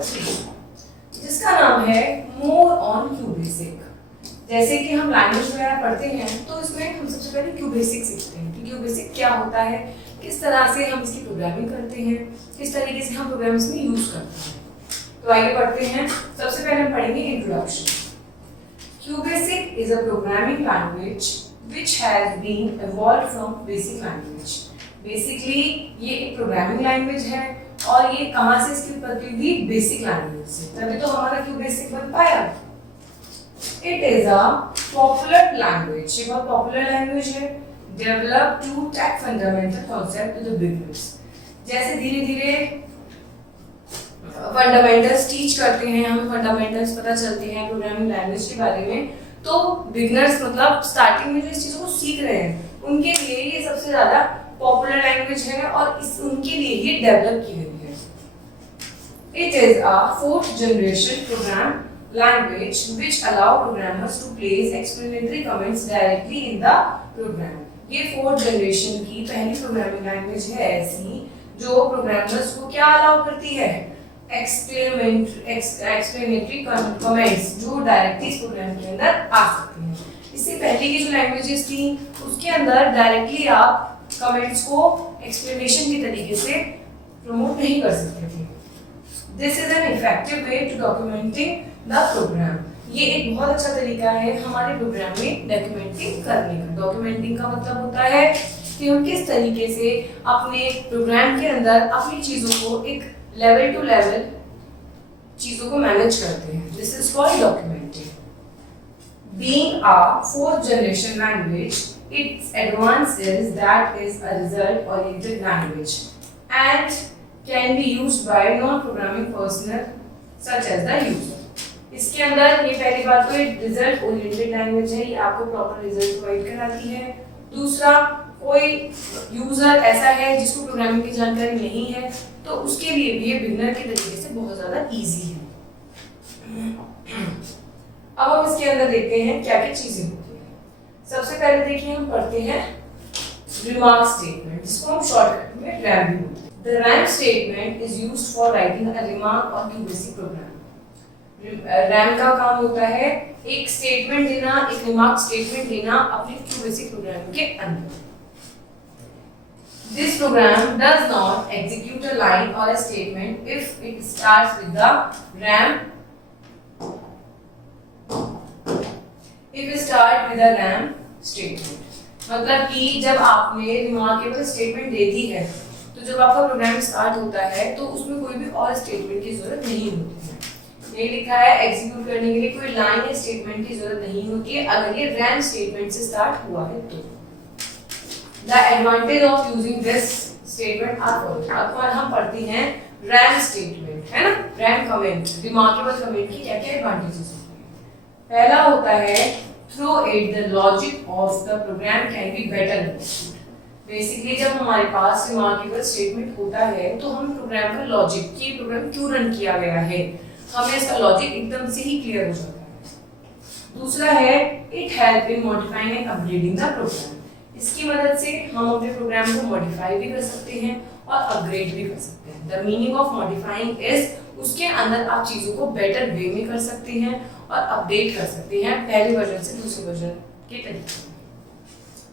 Conversation जिसका नाम है मोर ऑन क्यूबेसिक। जैसे कि हम लैंग्वेज वगैरह पढ़ते हैं तो इसमें हम सबसे पहले क्यूबेसिक सीखते हैं कि क्यूबेसिक क्या होता है, किस तरह से हम इसकी प्रोग्रामिंग करते हैं, किस तरीके से हम प्रोग्राम इसमें यूज करते हैं। तो आइए पढ़ते हैं। सबसे पहले हम पढ़ेंगे introduction. QBasic is a programming language which has been evolved from basic language। Basically ये एक प्रोग्रामिंग लैंग्वेज है और ये कहाँ से इसकी उत्पत्ति हुई? बेसिक लैंग्वेज से, तभी तो हमारा क्यूबेसिक बन पाया। It is a popular language, ये बहुत पॉपुलर लैंग्वेज है। Develop to take fundamental concept to the beginners. जैसे धीरे धीरे फंडामेंटल्स टीच करते हैं, हमें फंडामेंटल्स पता चलते हैं प्रोग्रामिंग लैंग्वेज के बारे में, तो बिगिनर्स मतलब स्टार्टिंग में जो इस चीज़ों को सीख रहे हैं उनके लिए ये सबसे ज़्यादा पॉपुलर लैंग्वेज है और उनके लिए ये डेवलप की गई है। It is a fourth generation program language which allow programmers to place explanatory comments directly in the program. ये फोर्थ जनरेशन की पहली प्रोग्रामिंग लैंग्वेज है ऐसी जो प्रोग्रामर्स को क्या अलाउ करती है? एक्सप्लेनेटरी कमेंट्स जो डायरेक्टली इस प्रोग्राम के अंदर आ सकते हैं। इससे पहले की जो लैंग्वेजेस थी उसके अंदर डायरेक्टली आप कमेंट्स को एक्सप्लेनेशन के तरीके से प्रमोट नहीं कर सकते थे। This is an effective way to documenting the program. ये एक बहुत अच्छा तरीका है हमारे प्रोग्राम में डॉक्यूमेंटिंग करने का। डॉक्यूमेंटिंग का मतलब होता है कि हम किस तरीके से अपने प्रोग्राम के अंदर अपनी चीज़ों को एक लेवल टू लेवल चीजों को मैनेज करते हैं। This is called documenting. Being a fourth generation language, its advance is that is a result oriented language and can be used by non-programming personnel such as the user। इसके अंदर ये पहली बात तो एक रिजल्ट ओरिएंटेड लैंग्वेज है, ये आपको प्रॉपर रिजल्ट प्रोवाइड कराती है। दूसरा, कोई यूजर ऐसा है जिसको प्रोग्रामिंग की जानकारी नहीं है तो उसके लिए भी ये बिगिनर के तरीके से बहुत ज़्यादा इजी है। अब हम इसके अंदर देखते हैं क्या क्या चीज़ें होती हैं। सबसे पहले देखिए हम पढ़ते हैं रिमार्क स्टेटमेंट, जिसको हम शॉर्टकट में रैम भी बोलते हैं। The REM statement is used for writing a remark on QBasic program. REM का काम होता है एक स्टेटमेंट देना, एक रिमार्क स्टेटमेंट देना अपने क्यूबेसिक प्रोग्राम के अंदर। This program does not execute a line or a statement if it starts with the RAM. If it starts with a RAM statement, मतलब कि जब आपने रिमार्केबल स्टेटमेंट दे दी है तो जब आपका प्रोग्राम स्टार्ट होता है तो उसमें कोई भी और स्टेटमेंट की जरूरत नहीं होती है। ये लिखा है एग्जीक्यूट करने के लिए कोई लाइन या स्टेटमेंट की जरूरत नहीं होती है अगर ये RAM स्टेटमेंट से स्टार्ट हुआ है तो। The advantage of using this statement are following। अब हम पढ़ते हैं RAM statement, है ना, RAM comment, remarkable comment की क्या क्या advantages होते हैं। पहला होता है through it the logic of the program can be better understood। Basically जब हमारे पास remarkable statement होता है तो हम प्रोग्राम का लॉजिक कि प्रोग्राम क्यों रन किया गया है हमें इसका लॉजिक एकदम से ही क्लियर हो जाता है। दूसरा है it help in modifying and upgrading the program। इसकी मदद से हम अपने प्रोग्राम को मॉडिफाई भी कर सकते हैं और अपग्रेड भी कर सकते हैं। The meaning of modifying is उसके अंदर आप चीज़ों को बेटर वे में कर सकते हैं और अपडेट कर सकते हैं पहले वर्जन से दूसरे वर्जन के तरीके।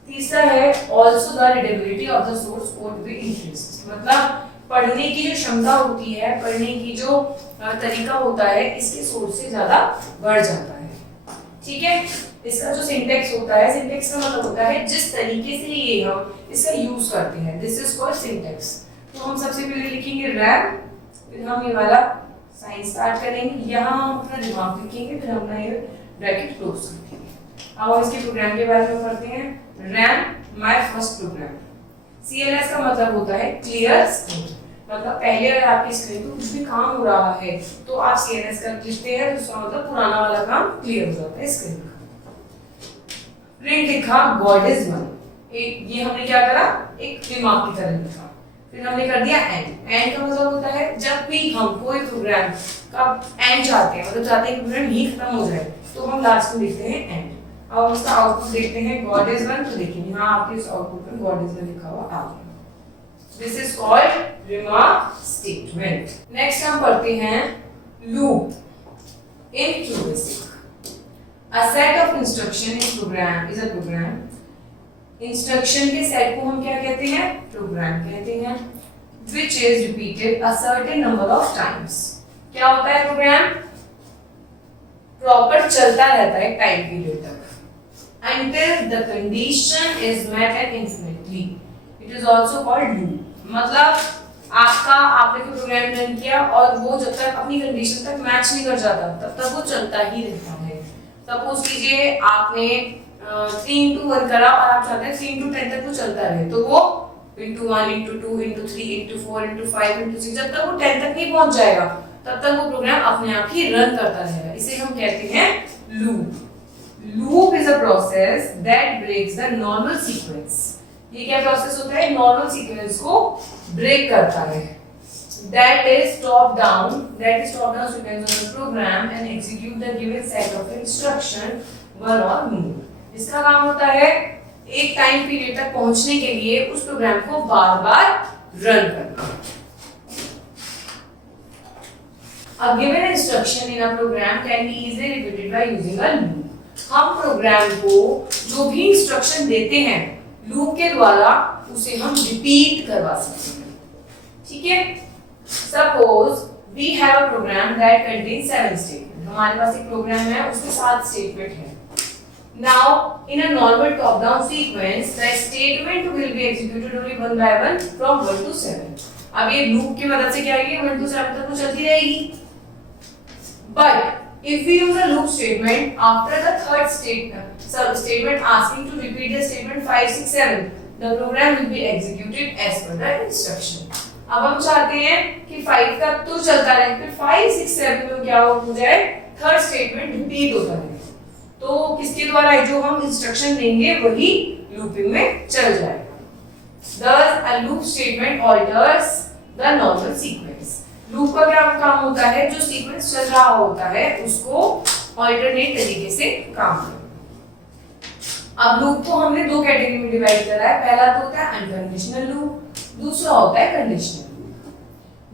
तीसरा है also the readability of the source code will increase. मतलब पढ़ने की जो क्षमता होती है, पढ़ने की जो तरीका होता है इसके सोर्स से ज़्यादा बढ़ जाता है। ठीक है, इसका जो सिंटेक्स होता है, सिंटेक्स का मतलब होता है जिस तरीके से ये हम इसका यूज करते हैं, दिस इज कॉल्ड सिंटेक्स। तो हम सबसे पहले लिखेंगे रैम, फिर हम ये वाला साइन स्टार्ट करेंगे, यहाँ हम अपना रिमार्क लिखेंगे, फिर हम ये ब्रैकेट क्लोज करेंगे। अब हम इसके प्रोग्राम के बारे में पढ़ते हैं। REM my first program. CLS का मतलब होता है क्लियर स्क्रीन, मतलब पहले अगर आपकी स्क्रीन पर कुछ भी काम हो रहा है तो आप CLS का लिखते हैं तो उसका मतलब पुराना वाला काम क्लियर हो जाता है स्क्रीन का। प्रिंट लिखा गॉड इज वन, एक ये हमने क्या करा एक रिमार्क की तरह लिखा। फिर हमने कर दिया एंड। एंड का मतलब होता है जब भी हम कोई प्रोग्राम का एंड चाहते हैं, मतलब चाहते हैं कि प्रोग्राम ही खत्म हो जाए तो हम लास्ट में लिखते हैं एंड। अब उसका आउटपुट देखते हैं गॉड इज वन, तो देखिए यहाँ आपके इस आउटपुट में गॉड इज वन लिखा हुआ आ गया। This is called remark statement. Next हम पढ़ते हैं loop in QBasic. A set of instruction in program is a program. Instruction के सेट को हम क्या कहते हैं? प्रोग्राम कहते हैं. Which is repeated a certain number of times. क्या होता है प्रोग्राम? प्रॉपर चलता रहता है टाइम पीरियड तक. Until the condition is met and infinitely. It is also called loop. मतलब आपने कोई प्रोग्राम रन किया और वो जब तक अपनी कंडीशन तक मैच नहीं कर जाता तब तक वो चलता ही रहता है. सपोज कीजिए आपने 3 into 1 करा और आप चाहते हैं 3 into 10 तक वो चलता रहे, तो वो into 1 into 2 into 3 into 4 into 5 into 6 जब तक वो 10 तक नहीं पहुंच जाएगा तब तक वो प्रोग्राम अपने आप ही रन करता रहेगा. इसे हम कहते हैं loop. Loop is a process that breaks the normal sequence. ये क्या प्रोसेस होता है? नॉर्मल सीक्वेंस को ब्रेक करता है. That is top down sequence of the program and execute the given set of instruction one or more. इसका काम होता है एक टाइम पीरियड तक पहुंचने के लिए उस प्रोग्राम को बार-बार रन करना. A given instruction in a program can be easily repeated by using a loop. हम प्रोग्राम को जो भी इंस्ट्रक्शन देते हैं लूप के द्वारा उसे हम रिपीट करवा सकते हैं. ठीक है? Suppose we have a program that contains 7 statements. हमारे पास एक प्रोग्राम है उसमें 7 स्टेटमेंट है. Now in a normal top down sequence the statement will be executed only one by one from 1 to 7. अब ये लूप की मदद से क्या आएगी 1 to 7 तक वो चलती रहेगी. But if we use a loop statement after the third statement asking to repeat the statement 5 6 7 the program will be executed as per the instruction. अब हम चाहते हैं कि 5 तक तो चलता रहे, फिर 5 6 7 में क्या हो जाए थर्ड स्टेटमेंट रिपीट होता रहे. तो किसके द्वारा जो हम इंस्ट्रक्शन देंगे वही लूपिंग में चल जाएगा. Thus a loop statement alters the normal sequence. Loop का क्या काम होता है? जो सीक्वेंस चल रहा होता है उसको ऑल्टरनेट तरीके से काम करना. अब लूप को हमने दो कैटेगरी में डिवाइड करा है. पहला तो होता है अनकंडीशनल लूप, दूसरा होता है conditional loop.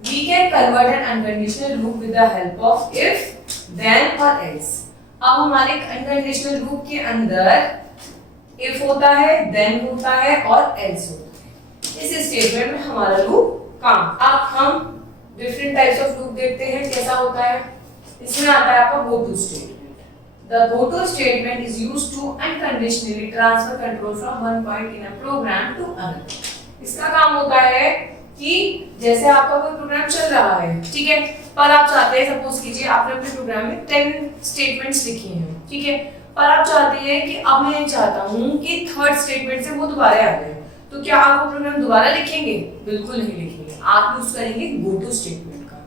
We can convert an unconditional loop with the help of if, then or else. अब हमारे अनकंडीशनल लूप के अंदर if होता है, then होता है और else होता है. इस स्टेटमेंट में हमारा लूप काम. अब हम डिफरेंट टाइप्स ऑफ लूप देखते हैं कैसा होता है. इसमें आता है आपका go to statement. The go to statement is used to unconditionally transfer control from one point in a program to another. इसका काम होता है कि जैसे आपका कोई प्रोग्राम चल रहा है, ठीक है, पर आप चाहते हैं सपोज कीजिए आपने अपने प्रोग्राम में 10 स्टेटमेंट्स लिखी हैं, ठीक है, पर आप चाहते हैं कि अब मैं चाहता हूँ कि थर्ड स्टेटमेंट से वो दोबारा आ जाए. तो क्या आप वो प्रोग्राम दोबारा लिखेंगे? बिल्कुल नहीं लिखेंगे. आप यूज करेंगे गो टू स्टेटमेंट का.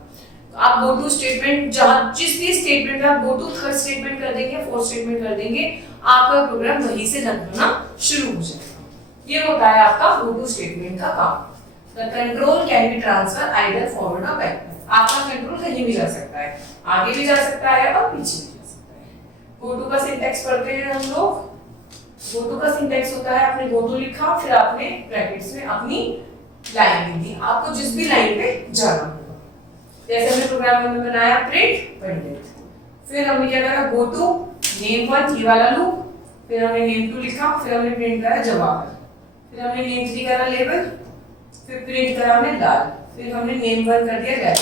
तो आप गो टू स्टेटमेंट जहाँ जिस भी स्टेटमेंट में आप गो टू थर्ड स्टेटमेंट कर देंगे, फोर्थ स्टेटमेंट कर देंगे, आपका प्रोग्राम वहीं से रन होना शुरू हो जाएगा. ये होता है आपका गो टू स्टेटमेंट का काम. The control can be transferred either forward or backward. आपका कंट्रोल कहीं भी जा सकता है, आगे भी जा सकता है और पीछे भी जा सकता है. गो टू का सिंटैक्स पढ़ते हैं हम लोग. गो टू का सिंटैक्स होता है आपने गो टू लिखा, फिर आपने ब्रैकेट्स में अपनी लाइन लिख दी. आपको जिस भी लाइन पे जाना होगा. जैसे हमने प्रोग्राम में बनाया प्रिंट पंडित, फिर हमने क्या करा गो टू नेम 1 ये वाला लूप, फिर हमने नेम 2 लिखा, फिर हमने प्रिंट करा जवाहर, फिर हमने नेम 3 करा लेबल, फिर प्रिंट करा हमने लाल, फिर हमने नेम 1 कर दिया लेबल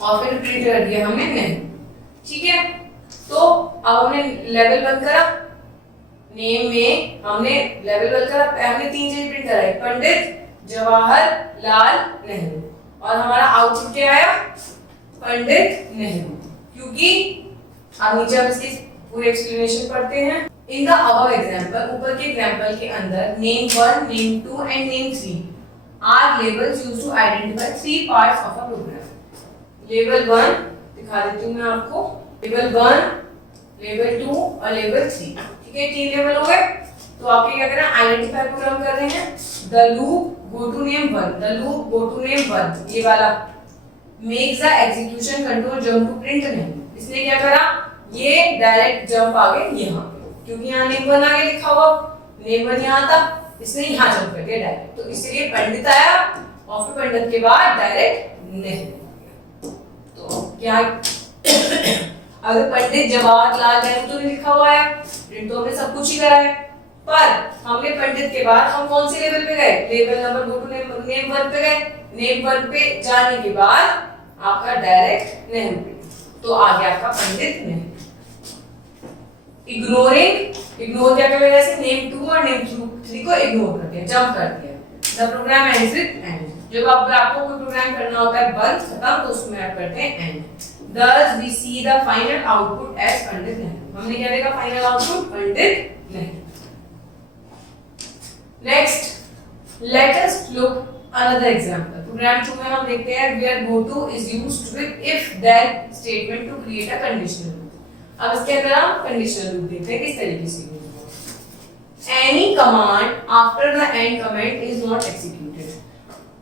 और फिर प्रिंट कर दिया हमने नेम. ठीक है, तो अब हमने लेवल 1 करा, नेम में हमने लेवल 1 करा, हमने 3 चीज प्रिंट कराई पंडित जवाहर लाल नेहरू, और हमारा आउटपुट क्या आया पंडित नेहरू. क्योंकि अब नीचे हम इसकी पूरी एक्सप्लेनेशन पढ़ते हैं. In the above example, ऊपर के एग्जांपल के अंदर name 1, name 2 and name 3 are labels used to identify 3 parts of a program. Label 1 दिखा देती हूँ मैं आपको. Label 1, Label 2 और Label 3. ठीक है, 3 लेवल हो गए. तो आपके क्या करना है आइडेंटिफाई प्रोग्राम कर रहे हैं. The loop go to name 1, the loop go to name 1 ये वाला makes the execution control jump to print name. इसने क्या करा ये डायरेक्ट जंप आ गए यहाँ, क्योंकि यहाँ नेम 1 आगे लिखा हुआ, नेम 1 यहाँ था, इसने यहाँ जंप कर दिया डायरेक्ट. तो इसलिए पंडित आया और फिर पंडित के बाद डायरेक्ट नेहरू. तो क्या अगर पंडित जवाहरलाल नेहरू तो नहीं लिखा हुआ है, प्रिंट तो हमने सब कुछ ही करा है, पर हमने पंडित के बाद हम कौन से लेवल पे गए, level number go to name 1 पे गए। नेम 1 पे जाने के बाद आपका डायरेक्ट नेहरू पे, तो आ गया आपका पंडित नेहरू। इग्नोर क्या करेगा, जैसे नेम 2 और नेम 3 को इग्नोर कर दिया, जंप कर दिया। The program ends with end. जब आपको कोई प्रोग्राम करना होता है बंद खत्म, तो उसमें आप करते हैं end. Thus we see the final output as Pandit Nehru. हमने क्या देखा final output Pandit Nehru. Next let us look another example. Program 2 में हम देखते हैं where goto is used with if then statement to create a conditional loop। अब इसके अंदर हम कंडीशनल लूप देखते हैं किस तरीके से यूज होगा। Any command after the end comment is not executed।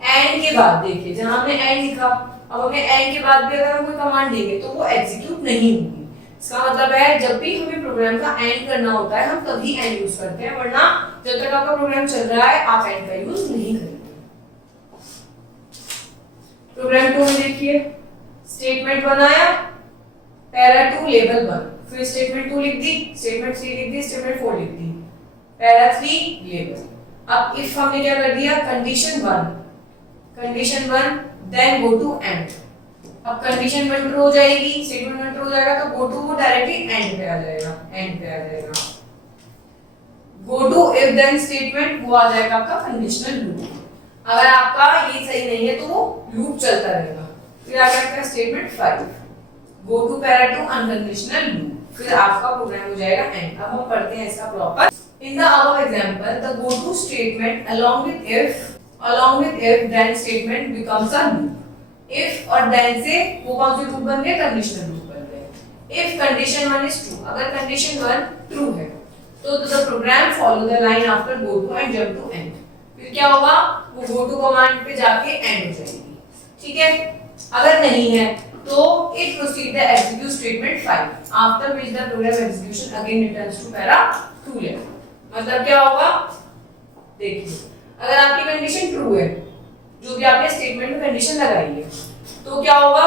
And के बाद देखिए जहां हमने एंड लिखा, अब हमें एंड के बाद भी अगर हम कोई कमांड देंगे तो वो एग्जीक्यूट नहीं होगी। इसका मतलब है जब भी हमें प्रोग्राम का एंड करना होता है हम तभी एंड यूज करते हैं, वरना जब तक आपका प्रोग्राम चल रहा है आप एंड का यूज नहीं करेंगे। प्रोग्राम 2 में देखिए स्टेटमेंट बनाया, पैरा 2 लेवल 1, फिर स्टेटमेंट 2 लिख दी, स्टेटमेंट 3 लिख दी, स्टेटमेंट 4 लिख दी, पैरा 3 लेवल। अब इफ हमने क्या कर दिया, condition 1 then go to end. अब कंडीशन 1 ट्रू हो जाएगी, स्टेटमेंट 1 ट्रू हो जाएगा, तो गो टू वो डायरेक्टली एंड पे आ जाएगा। Go to if then statement वो आ जाएगा आपका कंडीशनल लूप। अगर आपका ये सही नहीं है तो वो लूप चलता रहेगा। फिर आ जाएगा statement 5 go to para two unconditional loop, फिर आपका प्रोग्राम हो जाएगा एंड। अब हम पढ़ते हैं इसका proper. In the above example, the go-to statement along with if then statement becomes a loop. If और then से वो कौन से लूप बन गए, कंडीशनल लूप बन गए। If condition 1 is true, अगर condition 1 true है, तो the program follow the line after go to and jump to end। फिर क्या होगा, वो go to command पे जाके end हो जाएगी, ठीक है। अगर नहीं है तो it proceed the execute statement 5 after which the program execution again returns to para 2 level। मतलब क्या होगा, देखिए अगर आपकी कंडीशन ट्रू है, जो भी आपने स्टेटमेंट में कंडीशन लगाई है, तो क्या होगा,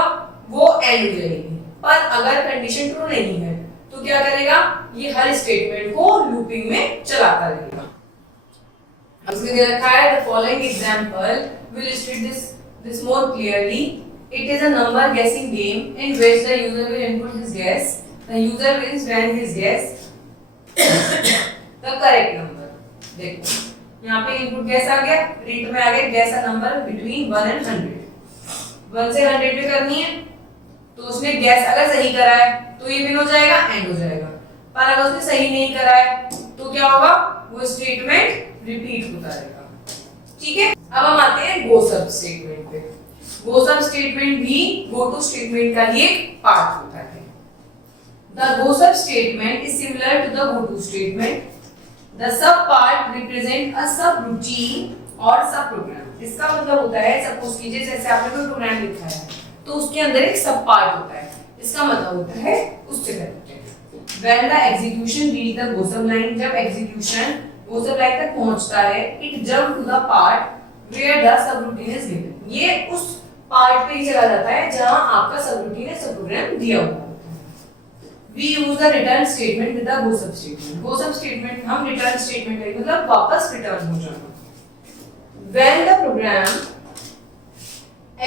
वो एंड हो जाएगी। पर अगर कंडीशन ट्रू नहीं है तो क्या करेगा, ये हर स्टेटमेंट को लूपिंग में चलाता रहेगा। अब इसमें दे रखा है the following example will illustrate this more clearly। It is a number guessing game in which the user will input his guess. The user wins when his guess the correct number। देखो यहाँ पे input gas आ गया, print में आ गया gas a number between 1 and 100। 1 से 100 पे करनी है, तो उसने गैस अगर सही करा है तो ये विन हो जाएगा, एंड हो जाएगा। पर अगर उसने सही नहीं करा है तो क्या होगा, वो स्टेटमेंट रिपीट होता रहेगा, ठीक है। अब हम आते हैं गो सब स्टेटमेंट पे। गो सब स्टेटमेंट भी गो टू स्टेटमेंट का ही एक पार्ट होता है। The go sub statement is similar to the go to statement। The sub part represent a subroutine और सब प्रोग्राम। इसका मतलब होता है, सपोज कीजिए जैसे आपने कोई प्रोग्राम लिखा है तो उसके अंदर एक सब पार्ट होता है, इसका मतलब होता है उससे connected. When the execution reach the go sub line, जब एग्जीक्यूशन go sub line तक पहुंचता है, it jump to the part where the subroutine is given। ये उस पार्ट पे ही चला जाता है जहां आपका सबरूटीन है, सब प्रोग्राम दिया हुआ है। We use the return statement with the go sub statement। go sub statement हम return statement करेंगे, मतलब वापस रिटर्न हो जाना। When the program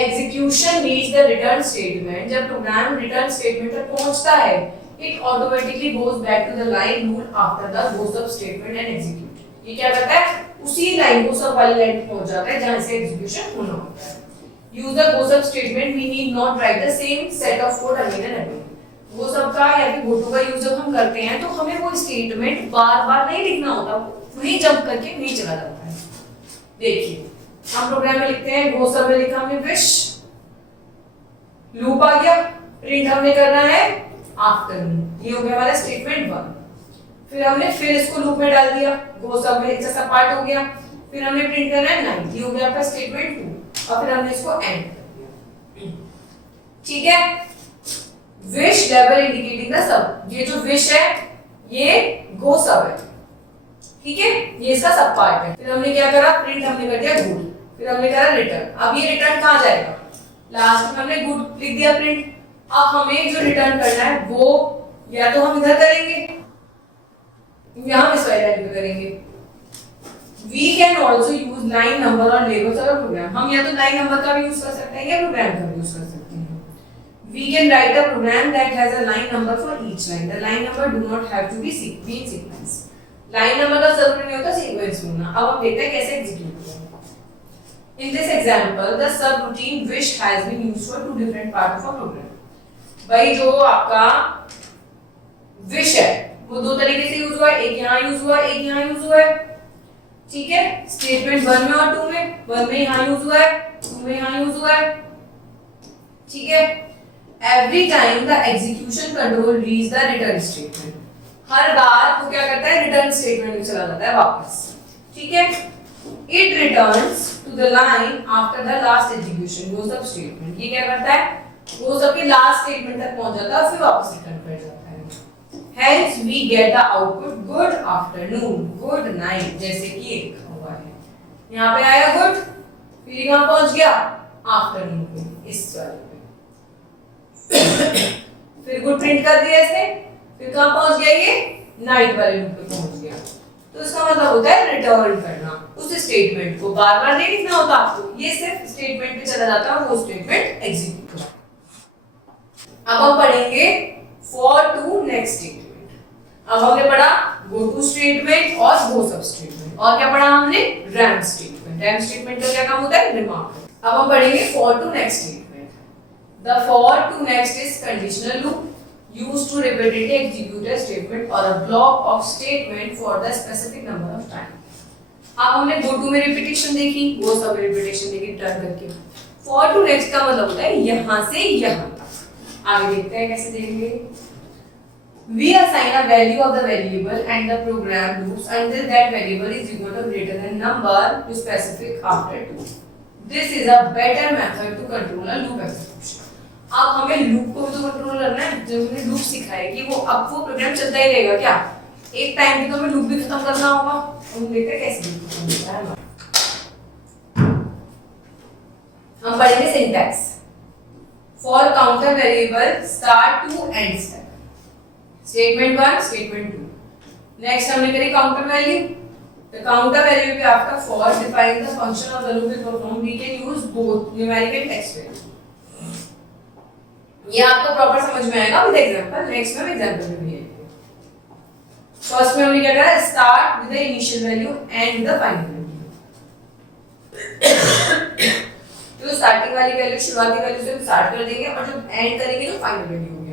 execution reach the return statement, जब प्रोग्राम रिटर्न स्टेटमेंट तक पहुंचता है, it automatically goes back to the line rule after the go sub statement and execute। ये क्या करता है, उसी लाइन go sub वाली लाइन पे पहुंच जाता है जहां से एग्जीक्यूशन होना होता है। Use the go sub statement, we need not write the same set of code again and again। वो सब का या फिर गो टू का यूज जब हम करते हैं तो हमें वो स्टेटमेंट बार बार नहीं लिखना होता, वही जंप करके नहीं चला जाता है। देखिए हम प्रोग्राम में लिखते हैं, गो सब में लिखा हमने विश, लूप आ गया, प्रिंट हमने करना है आफ्टरनून, ये हो गया हमारा स्टेटमेंट 1। फिर हमने फिर इसको लूप में डाल दिया, गो सब में जैसा पार्ट हो गया, फिर हमने प्रिंट करना है 9, ये हो गया आपका स्टेटमेंट 2, और फिर हमने इसको एंड कर दिया, ठीक है। Wish level indicating the sub, ये जो विश है ये गो सब है, ठीक है, ये इसका सब पार्ट है। फिर हमने क्या करा, प्रिंट हमने कर दिया गुड, फिर हमने करा रिटर्न। अब ये रिटर्न कहां जाएगा, लास्ट में हमने गुड लिख दिया प्रिंट, अब हमें जो रिटर्न करना है वो या तो हम इधर करेंगे या हम इस वाली लाइन पे करेंगे। We can also use line number और labels और program। हम या तो line number का भी यूज कर सकते हैं या program का भी यूज कर सकते हैं। We can write a program that has a line number for each line. The line number do not have to be in sequence. Line number का जरूरी नहीं होता sequence में होना। अब हम देखते हैं कैसे execute करें। In this example, the subroutine wish has been used for two different parts of a program. भाई जो आपका wish है वो दो तरीके से यूज हुआ है, एक यहाँ यूज हुआ है, एक यहाँ यूज हुआ है। ठीक है, स्टेटमेंट 1 में और 2 में, 1 में यहाँ यूज हुआ है, 2 में यहाँ यूज हुआ है। ठीक है, every time the execution control reach the return statement, हर बार वो क्या करता है रिटर्न स्टेटमेंट में चला जाता है वापस। ठीक है, it returns to the line after the last execution goes up statement, ये क्या करता है गोस अप के लास्ट स्टेटमेंट तक पहुंच जाता है और फिर वापस रिटर्न कर जाता है। Hence we get the output good afternoon, good night, जैसे कि लिखा हुआ है। यहाँ पे आया good, फिर कहाँ पहुंच गया आफ्टरनून पे, इस वाले पे। फिर good प्रिंट कर दिया इसने, फिर कहाँ पहुंच गया ये नाइट वाले लूप पे पहुंच गया। तो इसका मतलब होता है रिटर्न करना, उस स्टेटमेंट को बार बार नहीं लिखना होता आपको, ये सिर्फ स्टेटमेंट पे चला जाता है, वो स्टेटमेंट एग्जीक्यूट होता है। अब हम पढ़ेंगे for to next statement। अब हमने पढ़ा go to स्टेटमेंट और goes up स्टेटमेंट, और क्या पढ़ा हमने ramp स्टेटमेंट। ramp स्टेटमेंट का क्या काम होता है रिमार्क। अब हम पढ़ेंगे for to next statement। the for to next is conditional loop used to repeatedly execute a statement or a block of statement for the specific number of time। अब हमने go to में repetition देखी, goes up में repetition देखी turn करके। for to next का मतलब होता है यहां से यहां तक। आगे देखते हैं कैसे देखेंगे। We assign a value of the variable and the program loops until that variable is equal to greater than number to specific after 2. This is a better method to control a loop execution। अब हमें loop को भी तो control करना है, जब हमने loop सीखा है कि वो अब वो प्रोग्राम चलता ही रहेगा क्या, एक टाइम पे तो हमें लूप भी खत्म करना होगा। हम देखते हैं कैसे लूप खत्म होता है। हम पढ़ेंगे syntax. For counter variable start to end step, statement 1 statement 2। next हमने करी counter value। the counter value पे after for define the function of the loop is performed, we can use both numeric and text value। ये आपको proper समझ में आएगा with example, next में example भी है। फर्स्ट में हमने क्या करा start with the initial value and with the final value. तो स्टार्टिंग वाली वैल्यू शुरुआती वैल्यू से स्टार्ट कर देंगे और जब एंड करेंगे तो फाइनल वैल्यू होगी।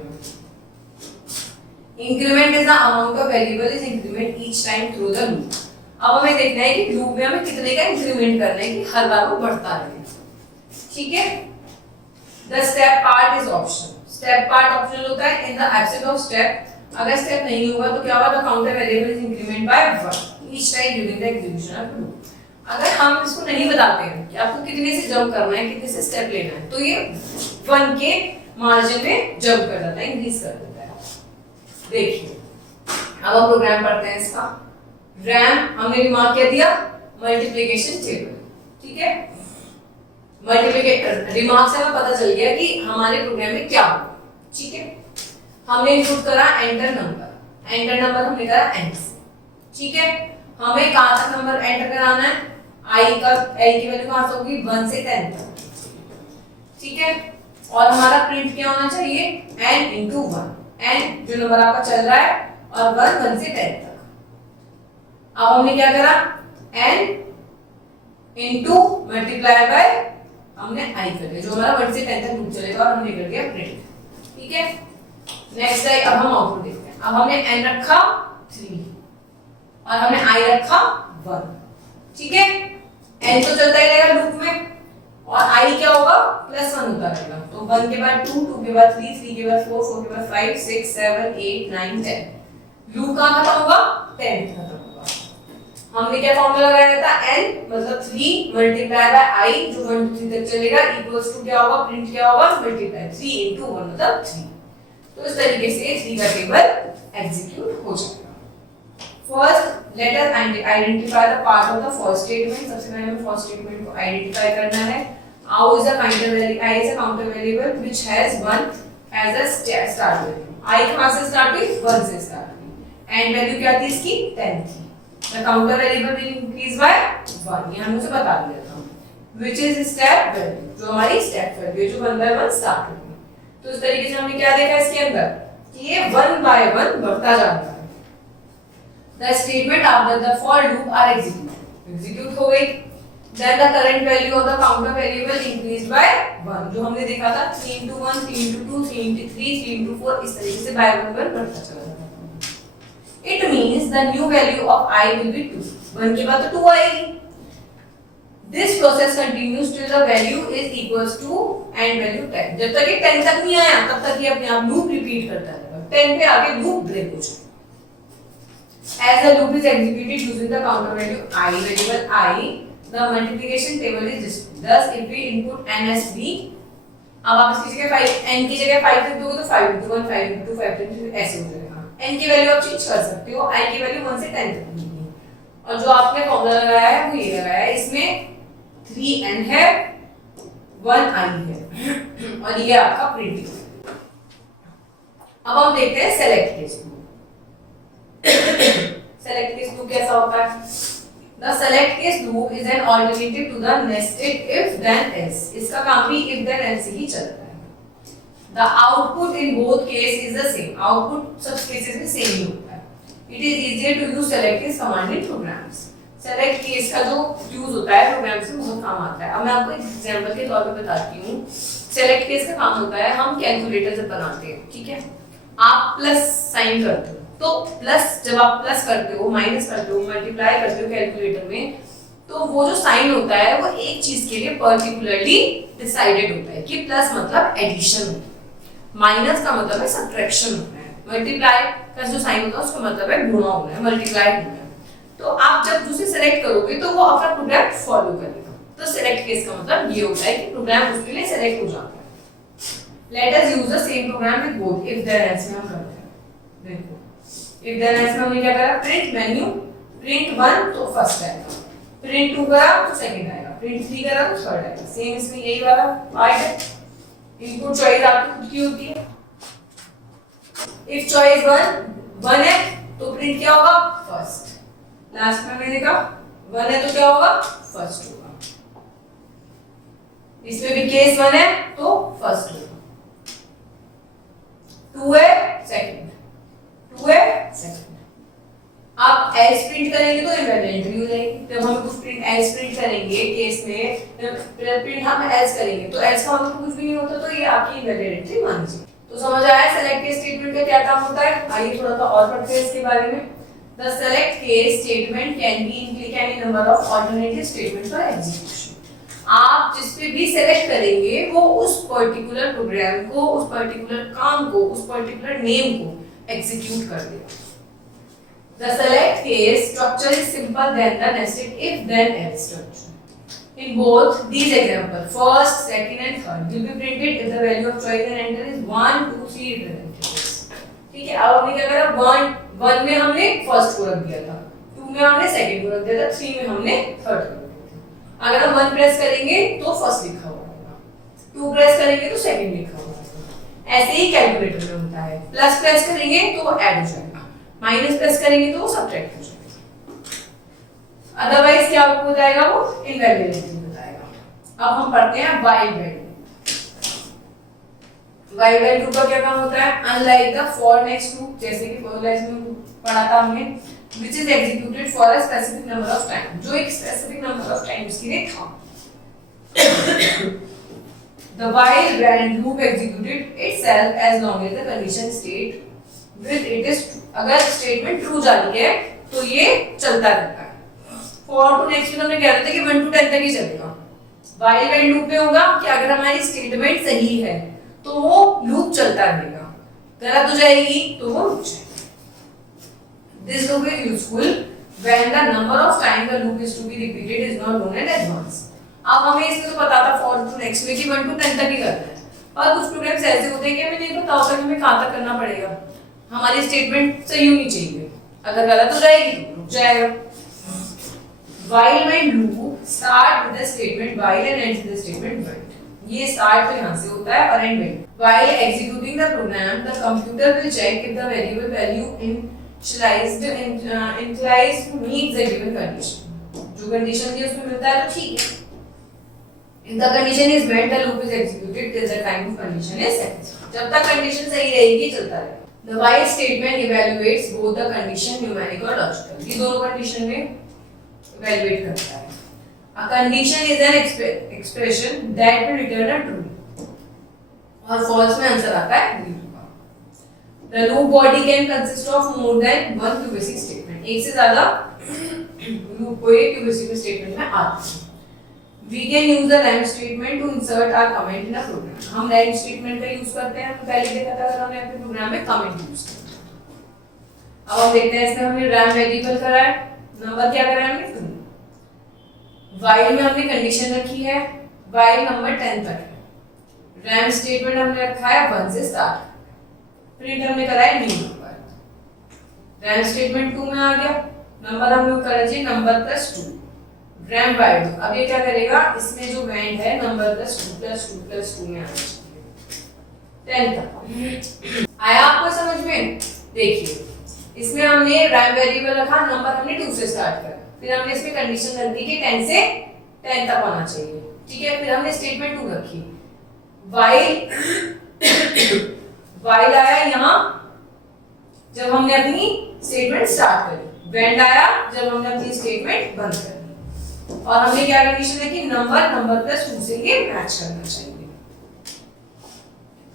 Increment is the amount of variable is increment each time through the loop. अब हमें देखना है कि लूप में हमें कितने का इंक्रीमेंट करना है कि हर बार वो बढ़ता रहे। ठीक है, the step part is optional. Step part optional होता है in the absence of step. अगर स्टेप नहीं होगा तो क्या होगा, the counter variable is increment by 1 each time during the execution of loop. अगर हम इसको नहीं बताते हैं कि आपको कितने से जंप करना है, कितने से स्टेप लेना है, तो ये 1 के मार्जिन में जंप कर जाता है, इंक्रीज कर देता है। देखिए अब हम प्रोग्राम पढ़ते हैं इसका। रैम हमने रिमार्क क्या दिया, मल्टीप्लिकेशन टेबल। ठीक है, मल्टीप्लिकेशन रिमार्क से हमें पता चल गया कि हमारे प्रोग्राम में क्या होगा। ठीक है, हमने इनपुट करा एंटर नंबर, एंटर नंबर हमने करा n से। ठीक है, हमें कहां तक नंबर एंटर कराना है, i की वैल्यू कहां से होगी 1 से 10 तक। ठीक है, और हमारा प्रिंट क्या होना चाहिए n into 1, n जो नंबर आपका चल रहा है और 1 से 10 तक। अब हमने क्या करा n into मल्टीप्लाई बाय हमने i कर दिया, जो हमारा 1 से 10 तक लूप चलेगा और हमने कर दिया प्रिंट। ठीक है, नेक्स्ट है अब हम आउटपुट देखते हैं। अब हमने n रखा 3 और हमने i रखा 1। ठीक है, n तो चलता ही रहेगा लूप में और i क्या होगा +1 होता रहेगा। तो 1 के बाद 2, 2 के बाद 3, 3 के बाद 4, 4 के बाद 5, 6, 7, 8, 9, 10। लूप कहां खत्म होगा 10 खत्म होगा। हमने क्या फॉर्मूला लगाया था, n मतलब 3 मल्टीप्लाई बाय i जो 1 2 3 तक चलेगा इक्वल्स टू क्या होगा, प्रिंट क्या होगा मल्टीप्लाई 3 into 1 मतलब 3। तो इस तरीके से 3 का टेबल एग्जीक्यूट हो जाएगा। First let us identify the part of the first statement. सबसे पहले हमें फर्स्ट स्टेटमेंट को आइडेंटिफाई करना है। i is a counter variable which has 1 as a start value. I कहां से स्टार्ट हुई? 1 से स्टार्ट हुई। एंड वैल्यू क्या थी इसकी? 10 थी। The counter variable will increase by 1, ये हमने उसे बता दिया था। व्हिच इज स्टेप वैल्यू, जो हमारी स्टेप वैल्यू जो 1 बाय 1 स्टार्ट होगी। तो इस तरीके से हमने क्या देखा इसके अंदर कि ये 1 बाय 1 बढ़ता जा रहा है। The statement after the for loop are execute हो गई। Then the current value of the counter variable increased by 1, जो हमने देखा था 3 into 1, 3 into 2, 3 into 3, 3 into 4, इस तरीके से by 1 बढ़ता चला जाता है। It means the new value of I will be 2, 1 के बाद तो 2 आएगी। This process continues till the value is equals to and value 10, जब तक ये 10 तक नहीं आया तब तक ये अपने आप लूप रिपीट करता रहेगा। 10 पे आके लूप ब्रेक हो जाए। As the loop is executed using the counter value I, variable I, the multiplication table is displayed. Thus, if we input n as b, अब आप इसकी जगह 5 n की जगह 5 रख दोगे तो 5 into 1, 5 into 2, 5 into 2 ऐसे हो जाएगा। n की वैल्यू आप चेंज कर सकते हो। i की वैल्यू 1 से 10 तक मिलेगी। और जो आपने फॉर्मूला लगाया है वो ये लगाया है, इसमें 3n है, 1i है और ये आपका प्रिंट है। अब हम देखते हैं select case loop. Select case loop कैसा होता है? The select case loop is an alternative to the nested if then else. इसका काम भी if then else ही चलता है। The output in both case is the same. Output सब cases में same ही होता है। It is easier to use select case command in programs. Select case का जो use होता है प्रोग्राम से बहुत काम आता है। अब मैं आपको एक एग्जांपल के तौर पे बताती हूँ। Select case का काम होता है, हम कैलकुलेटर जब बनाते हैं, ठीक है? आप प्लस साइन करते हो, तो प्लस जब आप प्लस करते हो, माइनस करते हो, मल्टीप्लाई करते हो कैलकुलेटर में, तो वो जो साइन होता है वो एक चीज के लिए पर्टिकुलरली डिसाइडेड होता है कि प्लस मतलब एडिशन होता है, माइनस का मतलब है सब्ट्रैक्शन होता है, मल्टीप्लाई का जो साइन होता है उसका मतलब है गुणा होना है, मल्टीप्लाई होना है। तो आप जब दूसरे सेलेक्ट करोगे तो वो अपना प्रोग्राम फॉलो करेगा। तो सेलेक्ट केस का मतलब ये होता है कि प्रोग्राम उसके लिए सेलेक्ट हो जाता है। Let us use the same program with both if then else में हम करते हैं। देखो इफ देन एल्स में हमने क्या करा, प्रिंट मेन्यू, प्रिंट 1 तो फर्स्ट आएगा, प्रिंट 2 करा तो सेकंड आएगा, प्रिंट 3 करा तो थर्ड आएगा। सेम इसमें यही वाला पार्ट है। इनपुट चॉइस आपकी खुद की होती है। इफ चॉइस 1 है तो प्रिंट क्या होगा, फर्स्ट। लास्ट में मैंने कहा 1 है तो क्या होगा, फर्स्ट होगा। इसमें भी केस 1 है तो फर्स्ट होगा, 2 है सेकंड, 2 है सेकंड। आप एल्स प्रिंट करेंगे तो इनवैलिड एंट्री हो जाएगी। जब हम कुछ प्रिंट एल्स प्रिंट करेंगे केस में, जब प्रिंट हम एल्स करेंगे तो एल्स का मतलब कुछ भी नहीं होता, तो ये आपकी इनवैलिड एंट्री मान लीजिए। तो समझ आया सेलेक्ट केस स्टेटमेंट का क्या काम होता है? आइए थोड़ा सा और पढ़ते हैं इसके बारे में। The select case statement can implicate any number of alternative statements for execution. आप जिस पे भी सेलेक्ट करेंगे वो उस पर्टिकुलर प्रोग्राम को, उस पर्टिकुलर काम को, उस पर्टिकुलर नेम को एग्जीक्यूट कर देगा। The select case structure is simpler than the nested if then else structure. In both these examples, first, second and third will be printed if the value of choice and enter is 1, 2, 3 representatives. ठीक है, अब हमने क्या करा, 1 में हमने first को रख दिया था, 2 में हमने सेकंड को रख दिया था, 3 में हमने थर्ड को रख दिया था। अगर हम 1 प्रेस करेंगे तो फर्स्ट लिखा हुआ होगा, 2 प्रेस करेंगे तो सेकंड लिखा हुआ होगा। ऐसे ही कैलकुलेटर में होता है, प्लस प्रेस करेंगे तो वो ऐड हो जाएगा, माइनस प्रेस करेंगे तो वो सब्ट्रैक्ट हो जाएगा। अदरवाइज क्या हो जाएगा, वो इनवैलिड हो जाएगा। अब हम पढ़ते हैं वाइल वैल्यू। वाइल वैल्यू का क्या काम होता है? Unlike the for next loop, जैसे कि फॉर नेक्स्ट में पढ़ा था हमने, which is executed for a specific number of time, जो एक स्पेसिफिक नंबर ऑफ टाइम्स के लिए था। The while loop executed itself as long as the condition state with it is true. अगर स्टेटमेंट ट्रू जा रही है तो ये चलता रहता है। फॉर टू नेक्स्ट में हमने कह रहे थे कि 1 to 10 तक ही चलेगा। वाइल लूप में होगा कि अगर हमारी स्टेटमेंट सही है तो वो लूप चलता रहेगा, गलत हो जाएगी तो वो रुक जाएगा। This loop is useful when the number of time the loop is to be repeated is not known in advance. अब हमें इसमें तो पता था for to next में कि 1 to 10 तक ही करना है, और कुछ प्रोग्राम्स ऐसे होते हैं कि हमें नहीं पता होता कि हमें कहाँ तक करना पड़ेगा। हमारी स्टेटमेंट सही होनी चाहिए, अगर गलत हो जाएगी तो रुक जाएगा। While loop start with the statement while and ends with the statement but. ये स्टार्ट तो यहाँ से होता है और end wend. While executing the program, the computer will check if the variable value initialized meets the given condition. जो condition थी उसमें मिलता है तो ठीक है। If the condition is met, the loop is executed till the time of condition is satisfied. जब तक कंडीशन सही रहेगी चलता रहेगा। The while statement evaluates both the condition numeric और logical. ये दोनों कंडीशन में evaluate करता है। A condition is an expression that will return a true. और false में आंसर आता है true का। The loop body can consist of more than one QBasic statement. एक से ज़्यादा loop को एक QBasic statement में आता है। We can use the RAM statement to insert our comment in a program. हम RAM statement का यूज करते हैं। हमने पहले देखा था अगर हमने अपने प्रोग्राम में comment यूज करते हैं। अब हम देखते हैं इसमें हमने RAM वेरिएबल करा है, नंबर क्या करा है हमने 2। while में हमने कंडीशन रखी है, while नंबर 10 तक है। RAM स्टेटमेंट हमने रखा है 1 से स्टार्ट, प्रिंट हमने करा है न्यू नंबर। RAM स्टेटमेंट 2 में आ गया, नंबर हम लोग कर जी नंबर प्लस 2। RAM वाइड अब ये क्या करेगा, इसमें जो बैंड है नंबर प्लस 2 प्लस 2 प्लस 2 में आना चाहिए 10 तक। आया आपको समझ में? देखिए इसमें हमने RAM वेरिएबल रखा, नंबर हमने 2 से स्टार्ट करा, फिर हमने इसमें कंडीशन रख दी कि 10 से 10 तक आना चाहिए, ठीक है। फिर हमने स्टेटमेंट 2 रखी, while आया यहाँ जब हमने अपनी स्टेटमेंट स्टार्ट करी, वेंड आया जब हमने अपनी स्टेटमेंट बंद कर दी, और हमने क्या कंडीशन है कि नंबर प्लस 2 से ये मैच करना चाहिए।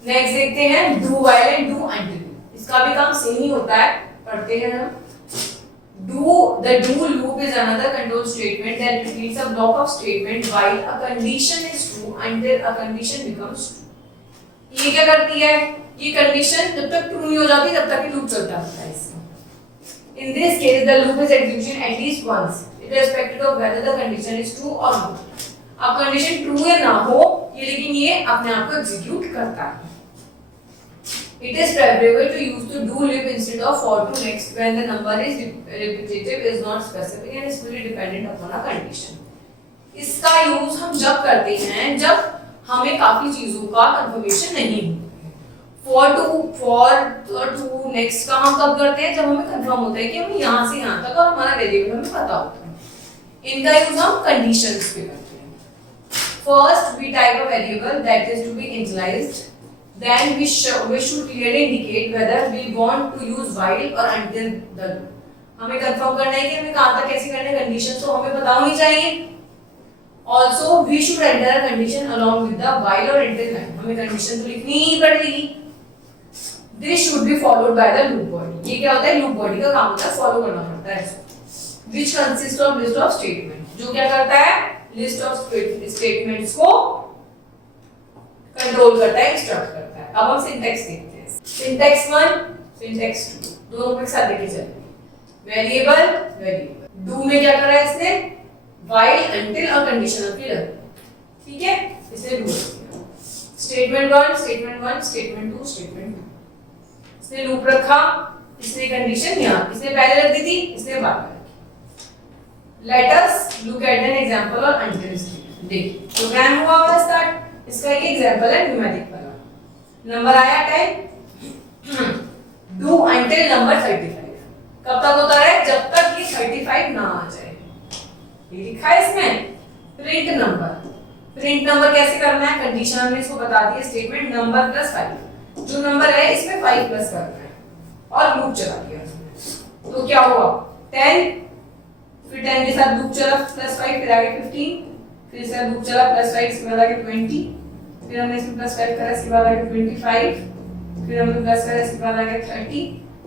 नेक्स्ट देखते हैं do while and do until. इसका भी काम सेम ही होता है, पढ़ते हैं हम। The do loop is another control statement that repeats a block of statement while a condition is true until a condition becomes true. ये क्या करती है, ये कंडीशन जब तक ट्रू नहीं हो जाती तब तक ये लूप चलता रहता है इसमें। In this case the loop is execution at least once irrespective of whether the condition is true or not. अब कंडीशन ट्रू या ना हो ये, लेकिन ये अपने आप को एग्जीक्यूट करता है। It is preferable to use the do loop instead of for to next when the number is repetitive, is not specific and is fully dependent upon a condition. इसका यूज हम जब करते हैं जब हमें काफी चीजों का कंफर्मेशन नहीं होता है। for to next का हम कब करते हैं, जब हमें कंफर्म होता है कि हम यहाँ से यहाँ तक और हमारा वेरिएबल हमें पता होता है। इनका यूज हम कंडीशंस पे करते हैं। First we type a variable that is to be initialized. Then we should clearly indicate whether we want to use while or until the loop. हमें कंफर्म करना है कि हमें कहाँ तक कैसे करना है, कंडीशन तो हमें पता होनी चाहिए। Also we should enter a condition along with the while or until line. हमें कंडीशन तो लिखनी ही पड़ेगी। This should be followed by the loop body. ये क्या होता है, लूप बॉडी का काम होता है, फॉलो करना पड़ता है। Which consists of list of statement. जो क्या करता है, लिस्ट ऑफ स्टेटमेंट्स को कंट्रोल करता है, इंस्ट्रक्ट करता है। अब हम सिंटैक्स देखते हैं। सिंटैक्स 1, सिंटैक्स 2 दोनों को एक साथ लेके चलेंगे। वेरिएबल डू में क्या करा है इसने, व्हाइल अंटिल और कंडीशनल की रख, ठीक है, इसने लूप किया। स्टेटमेंट 1, स्टेटमेंट 1, स्टेटमेंट 2, स्टेटमेंट 2, इसने लूप रखा, इसने कंडीशन यहाँ इसने पहले रख दी थी, इसने बाद में रखी। Late us look at an example और अंटिल स्टेटमेंट। देखिए प्रोग्राम हुआ वाला स्टार्ट, इसका एक एग्जांपल है न्यूमेरिक वाला। नंबर आया 10, डू अंटिल नंबर 35। कब तक होता है, जब तक ये 35 ना आ जाए। ये लिखा है इसमें प्रिंट नंबर। प्रिंट नंबर कैसे करना है, कंडीशन हमने इसको बता दी है, स्टेटमेंट नंबर प्लस 5, जो नंबर है इसमें 5 प्लस करना है और लूप चला दिया। तो क्या हुआ 10, फिर 10 के साथ लूप चला प्लस 5, फिर आगे 15, फिर इसका लूप चला प्लस 5, इसके बाद आगे 20, फिर हमने इसमें प्लस 5 करा, इसके बाद आगे 25, फिर हमने प्लस करा, इसके बाद आगे 30,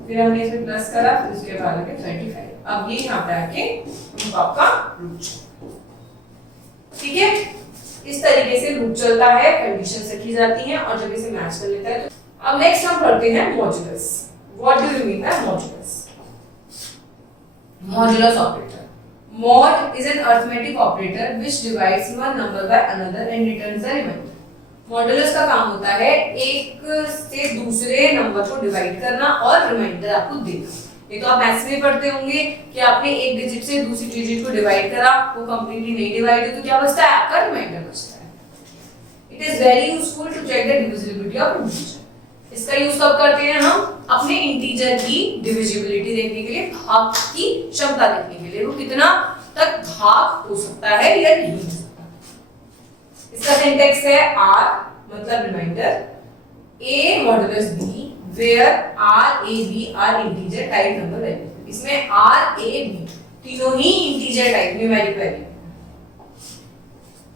फिर हमने इसमें प्लस करा, फिर उसके बाद आगे 35। अब ये यहाँ पे आके लूप आपका लूप, ठीक है। इस तरीके से लूप चलता है, कंडीशंस रखी जाती हैं और जब इसे मैच कर लेता है तो। अब नेक्स्ट हम पढ़ते हैं modulus. What do you mean by modulus? Modulus operator. Mod is an arithmetic operator which divides one number by another and returns the remainder. Modulus का काम होता है एक से दूसरे नंबर को डिवाइड करना और रिमाइंडर आपको देना। ये तो आप मैथ्स में पढ़ते होंगे कि आपने एक डिजिट से दूसरी डिजिट को डिवाइड करा, वो कंप्लीटली नहीं डिवाइड है तो क्या बचता है, आपका रिमाइंडर बचता है। It it is very useful to check the divisibility of integer. इसका यूज कब करते हैं हम? अपने इंटीजर की डिविजिबिलिटी देखने के लिए, भाग की क्षमता देखने के लिए, वो कितना तक भाग हो सकता है या नहीं हो सकता। इसका सिंटेक्स है R मतलब remainder, A modulus B where R, A, B are integer type number variable। इसमें R, A, B तीनों ही इंटीजर टाइप न्यूमेरिक वेरिएबल,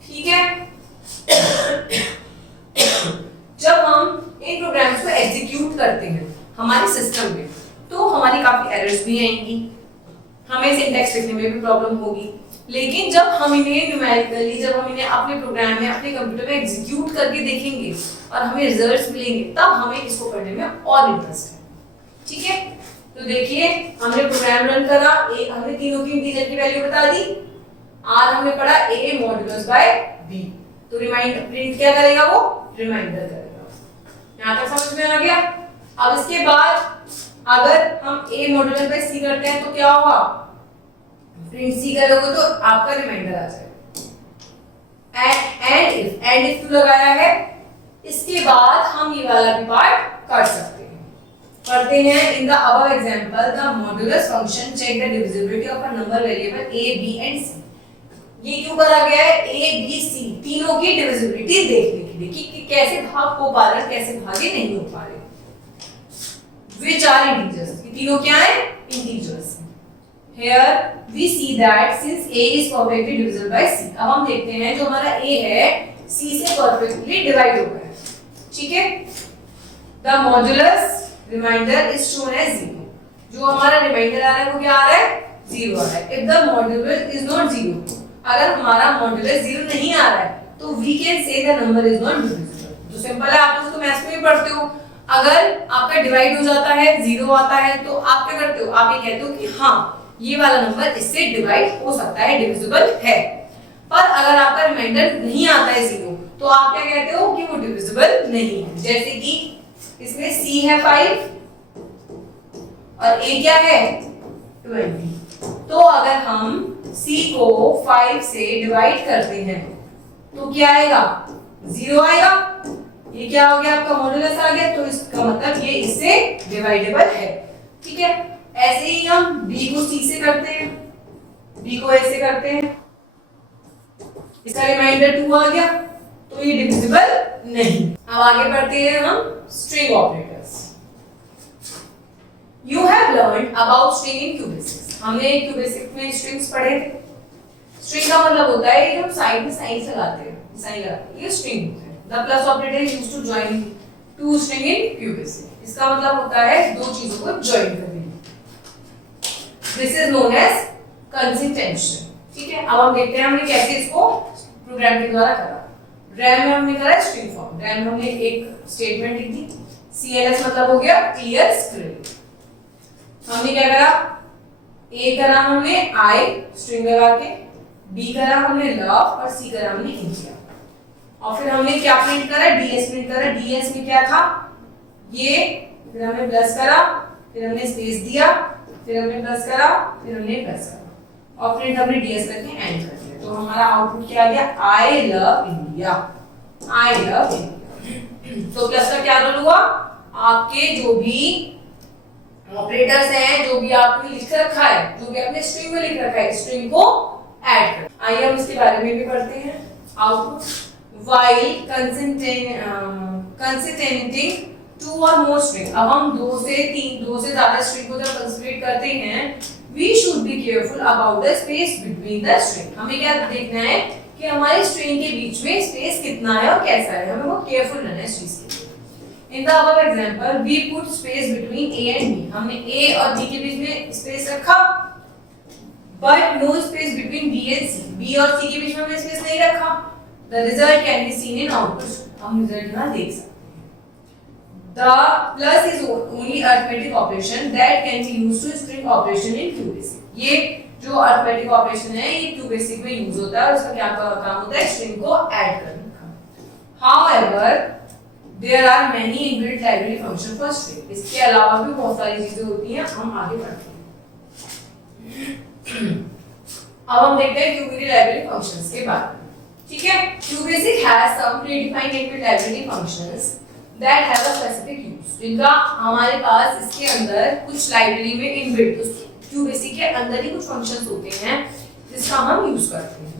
ठीक है। जब हम इन प्रोग्राम्स को एग्जीक्यूट करते हैं हमारे सिस्टम में, तो हमारी काफी एरर्स भी आएंगी, हमें सिंटैक्स लिखने में भी प्रॉब्लम होगी। लेकिन जब हम इन्हें न्यूमेरिकली, जब हम इन्हें अपने प्रोग्राम में, अपने कंप्यूटर में एग्जीक्यूट करके देखेंगे और हमें रिजल्ट्स मिलेंगे, तब हमें इसको पढ़ने में और इंटरेस्ट है, ठीक है। तो देखिए हमने प्रोग्राम रन करा, हमने तीनों की इंटीजर की वैल्यू बता दी, R हमने पढ़ा A मॉडुलस बाय B, तो रिमाइंडर प्रिंट क्या करेगा? वो रिमाइंडर करेगा। यहां तक समझ में आ गया? अब इसके बाद अगर हम A मॉडुलस बाय C करते हैं तो क्या होगा? प्रिंट C करोगे तो आपका रिमाइंडर आ जाएगा। एंड इफ लगाया है, इसके बाद हम ये वाला भी पार्ट कर सकते हैं। पढ़ते हैं in the above example the modulus function check the divisibility of a number variable A, B and C। ये क्यों करा गया है? A, B, C तीनों की डिविजिबिलिटी देखने के लिए कि कैसे भाग हो पा रहे, कैसे भागे नहीं हो पा रहे। Which are integers? ये तीनों क्या है? Integers। Here we see that since A is perfectly divisible by C, अब हम देखते हैं जो हमारा A है C से परफेक्टली डिवाइड हो गया है, ठीक है। The modulus remainder is shown as 0। जो हमारा रिमाइंडर आ रहा है वो क्या आ रहा है? 0 आ रहा है। If the modulus is not 0, अगर हमारा मॉड्यूलस 0 नहीं आ रहा है तो we can say the number is not divisible. तो सिंपल है, आप लोग तो मैथ्स में भी पढ़ते हो, अगर आपका डिवाइड हो जाता है, 0 आता है, तो आप क्या करते हो? आप ये कहते हो कि हाँ ये वाला नंबर इससे डिवाइड हो सकता है, डिविजिबल है। पर अगर आपका रिमाइंडर नहीं आता है 0, तो आप क्या कहते हो कि वो डिविजिबल नहीं है। जैसे कि इसमें C है 5 और A क्या है 20। तो अगर हम C को 5 से डिवाइड करते हैं तो क्या आएगा? 0 आएगा। ये क्या हो गया? आपका मॉडुलस आ गया, तो इसका मतलब ये इससे डिवाइडेबल है, ठीक है। ऐसे ही हम B को C से करते हैं, B को A से करते हैं, इसका रिमाइंडर 2 आ गया, तो ये डिविजिबल नहीं। अब आगे बढ़ते हैं हम string operators. You have learned about string in QBasics. हमने क्यूबेसिक्स में स्ट्रिंग्स पढ़े थे। स्ट्रिंग का मतलब होता है ये जो साइड में साइन लगाते हैं, साइन लगाते हैं, ये स्ट्रिंग होता है। The plus operator is used to join two string in QBasic. इसका मतलब होता है दो चीजों को जॉइन करना। This is known as concatenation, ठीक है। अब हम देखते हैं हमने कैसे इसको प्रोग्राम के द्वारा करा। रैम में हमने करा स्ट्रिंग फॉर्म। रैम में हमने एक स्टेटमेंट लिख दी, CLS मतलब हो गया क्लियर स्क्रीन। हमने क्या करा? A करा हमने I स्ट्रिंग लगा के, B करा हमने लव और C करा हमने इंडिया। और फिर हमने क्या प्रिंट करा? DS प्रिंट करा। DS में क्या था? ये, फिर हमने प्लस करा, फिर हमने स्पेस दिया, फिर हमने प्लस करा, फिर हमने प्लस करा और प्रिंट हमने DS करके एंड कर दिया। तो हमारा आउटपुट क्या आ गया? I love India, I love India। तो प्लस का क्या रोल हुआ? आपके जो भी ऑपरेटर्स हैं, जो भी आपने लिख रखा है, जो भी आपने स्ट्रिंग में लिख रखा है, स्ट्रिंग को ऐड कर। आइए हम इसके बारे में भी पढ़ते हैं। आउटपुट व्हाइल कंसिस्टेंटिंग टू और मोर स्ट्रिंग। अब हम दो से ज्यादा स्ट्रिंग को जब कंसिडरेट करते हैं, we should be careful about the space between the string। हमें क्या देखना है कि हमारी स्ट्रिंग के बीच में स्पेस कितना है और कैसा है, हमें वो केयरफुल रहना है इस चीज के लिए। In the above example, we put space between A and B। हमने A और B के बीच में स्पेस रखा, but no space between B and C। B और C के बीच में हमने स्पेस नहीं रखा। The result can be seen in output। हम रिजल्ट यहाँ देख सकते हैं। The plus is only arithmetic operation that can be used to string operation in QBasic। ये जो arithmetic operation है ये QBasic में यूज होता है और इसका क्या काम होता है? स्ट्रिंग को ऐड करने का। However, there are many inbuilt library function for string। इसके अलावा भी बहुत सारी चीजें होती हैं, हम आगे बढ़ते हैं। अब हम देखते हैं QBD लाइब्रेरी फंक्शंस के बारे में। ठीक है। QBasic has some predefined inbuilt library functions that have a specific use, जिनका हमारे पास इसके अंदर कुछ लाइब्रेरी में इनबिल्ट QBasic के अंदर ही कुछ फंक्शंस होते हैं जिसका हम यूज करते हैं।